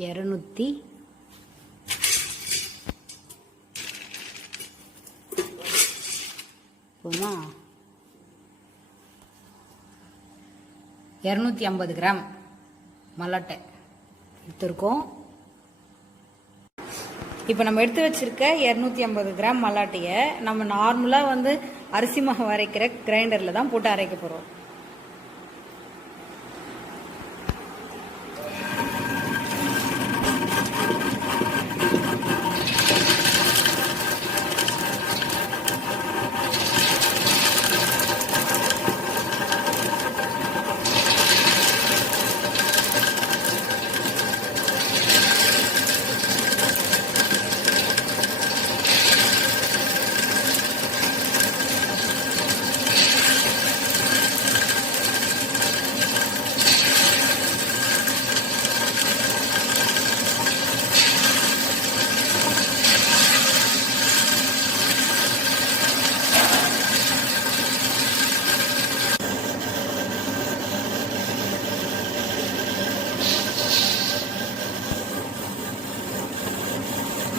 200 போமா 250 கிராம் மல்லாட்டை எடுத்துருக்கோம். இப்போ நம்ம எடுத்து வச்சிருக்க 250 கிராம் மல்லாட்டையை நம்ம நார்மலாக வந்து அரிசி மாவு அரைக்கிற கிரைண்டரில் தான் போட்டு அரைக்க போகிறோம்.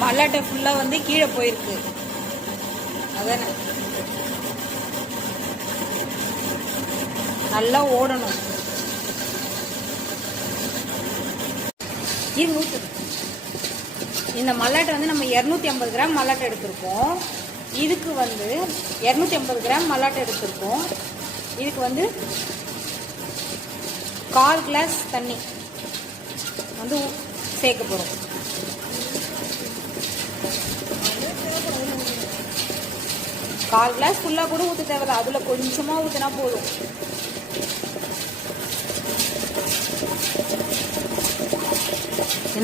மல்லாட்டை ஃபுல்லாக வந்து கீழே போயிருக்கு. அதானே நல்லா ஓடணும். இந்த மல்லாட்டை வந்து நம்ம 250 கிராம் மல்லாட்டை எடுத்திருக்கோம். இதுக்கு வந்து 250 கிராம் மல்லாட்டை எடுத்திருக்கோம். இதுக்கு வந்து 1/4 கிளாஸ் தண்ணி வந்து சேர்க்க போகிறோம். கால் கிளாஸ் ஃபுல்லாக கூட ஊற்ற தேவையில்ல, அதில் கொஞ்சமாக ஊற்றினா போதும்.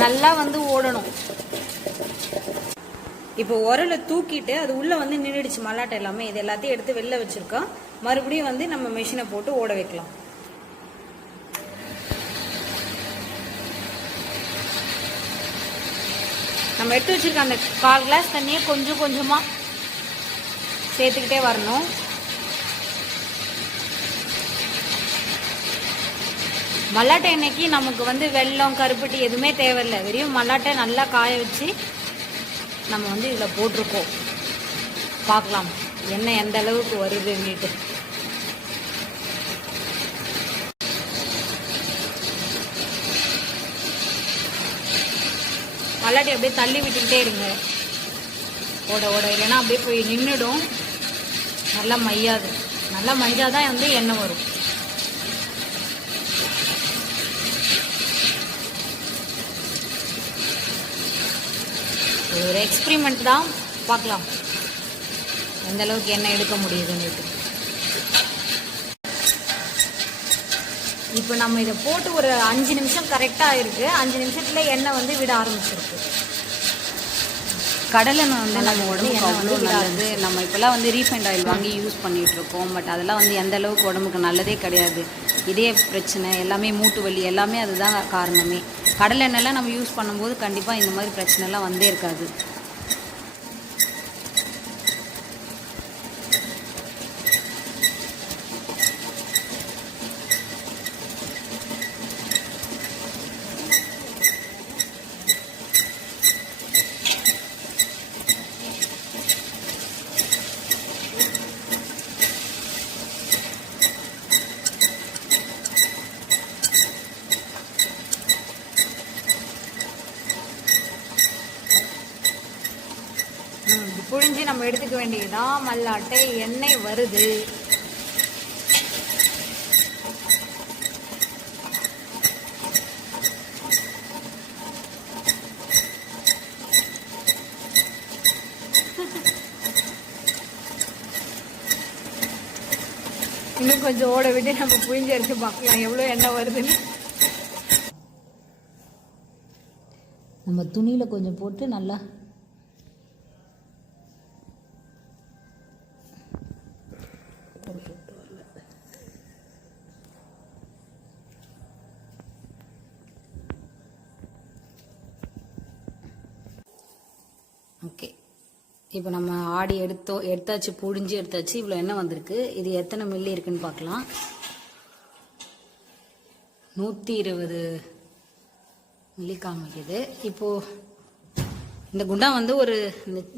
நல்லா வந்து ஓடணும். இப்போ உரலை தூக்கிட்டு அது உள்ளே வந்து நின்றுடுச்சு மல்லாட்டை எல்லாமே. இது எல்லாத்தையும் எடுத்து வெளில வச்சுருக்கோம். மறுபடியும் வந்து நம்ம மிஷினை போட்டு ஓட வைக்கலாம். நம்ம எடுத்து வச்சுருக்க அந்த 1/4 கிளாஸ் தண்ணியை கொஞ்சம் கொஞ்சமாக சேர்த்துக்கிட்டே வரணும். மல்லாட்டை எண்ணெய்க்கு நமக்கு வந்து வெல்லம் கருப்பட்டி எதுவுமே தேவையில்லை. வெறும் மல்லாட்டை நல்லா காய வச்சு நம்ம வந்து இதில் போட்டிருக்கோம். பார்க்கலாம் எண்ணெய் எந்த அளவுக்கு வருதுன்னுட்டு. மல்லாட்டை அப்படியே தள்ளி விட்டுக்கிட்டே இருங்க. ஓட ஓட இல்லைன்னா அப்படியே போய் நின்றுடும். நல்லா மையாது. நல்லா மஞ்சாதான் வந்து எண்ணெய் வரும். ஒரு எக்ஸ்பிரிமெண்ட் தான், பார்க்கலாம் எந்த அளவுக்கு எண்ணெய் எடுக்க முடியுதுன்னு. இப்போ நம்ம இதை போட்டு ஒரு 5 நிமிஷம் கரெக்டாக இருக்குது. 5 நிமிஷத்துல எண்ணெய் வந்து விட ஆரம்பிச்சிருக்கு. கடலெண்ணெய் வந்து நம்ம உடம்புக்கு அவ்வளோ நல்லது. நம்ம இப்போல்லாம் வந்து ரீஃபைண்ட் ஆயில் வாங்கி யூஸ் பண்ணிகிட்டு இருக்கோம். பட் அதெல்லாம் வந்து எந்த அளவுக்கு உடம்புக்கு நல்லதே கிடையாது. இதே பிரச்சனை எல்லாமே, மூட்டு வலி எல்லாமே அதுதான் காரணமே. கடலெண்ணெய்லாம் நம்ம யூஸ் பண்ணும்போது கண்டிப்பாக இந்த மாதிரி பிரச்சனைலாம் வந்தே இருக்காது. புழிஞ்சு நம்ம எடுத்துக்க வேண்டியதுதான். மல்லாட்டை எண்ணெய் வருது. இன்னும் கொஞ்சம் ஓட விட்டு நம்ம புழிஞ்சு எடுத்து பார்க்கலாம் எவ்வளோ எண்ணெய் வருதுன்னு. நம்ம துணியில் கொஞ்சம் போட்டு நல்லா ஓகே. இப்போ நம்ம ஆடி எடுத்தாச்சு, புழிஞ்சு எடுத்தாச்சு. இவ்வளோ எண்ணெய் வந்திருக்கு. இது எத்தனை மில்லி இருக்குன்னு பார்க்கலாம். 120 மில்லி காமிக்குது. இப்போது இந்த குண்டா வந்து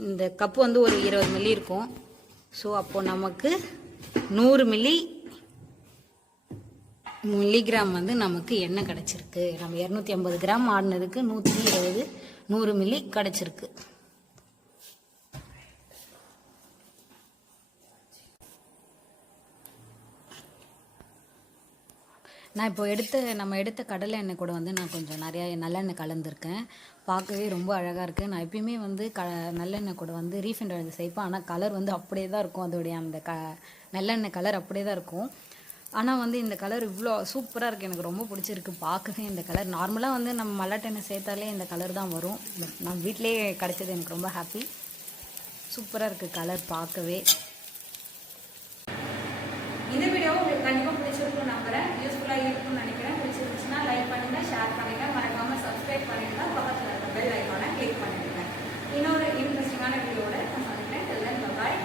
இந்த கப்பு வந்து ஒரு 20 மில்லி இருக்கும். ஸோ அப்போது நமக்கு 100 மில்லிகிராம் வந்து நமக்கு எண்ணெய் கிடச்சிருக்கு. நம்ம 250 கிராம் ஆடினதுக்கு 100 மில்லி கிடச்சிருக்கு. நான் இப்போ நம்ம எடுத்த கடலை எண்ணெய் கூட வந்து நான் கொஞ்சம் நிறையா நல்லெண்ணெய் கலந்துருக்கேன். பார்க்கவே ரொம்ப அழகாக இருக்குது. நான் எப்பயுமே வந்து நல்லெண்ணெய் கூட வந்து ரீஃபைண்ட் ஆயில் சேர்ப்பேன். ஆனால் கலர் வந்து அப்படியே தான் இருக்கும். அதோடைய அந்த நல்லெண்ணெய் கலர் அப்படியே தான் இருக்கும். ஆனால் வந்து இந்த கலர் இவ்வளோ சூப்பராக இருக்குது. எனக்கு ரொம்ப பிடிச்சிருக்கு பார்க்கவே இந்த கலர். நார்மலாக வந்து நம்ம மல்லாட்டெண்ணெய் சேர்த்தாலே இந்த கலர் தான் வரும். நான் வீட்டிலேயே கிடச்சது எனக்கு ரொம்ப ஹாப்பி. சூப்பராக இருக்குது கலர் பார்க்கவே. இந்த வீடியோ உங்களுக்கு கண்டிப்பாக பிடிச்சிருக்குன்னு நம்புகிறேன். யூஸ்ஃபுல்லாக இருக்கும்னு நினைக்கிறேன். பிடிச்சிருந்துச்சுன்னா லைக் பண்ணுங்கள், ஷேர் பண்ணுங்கள், மறக்காமல் சப்ஸ்கிரைப் பண்ணிடுங்க. பக்கத்தில் இருக்க பெல் ஐக்கானை கிளிக் பண்ணிடுங்க. இன்னொரு இன்ட்ரெஸ்டிங்கான வீடியோட நான் சந்திக்கிறேன். பாய்.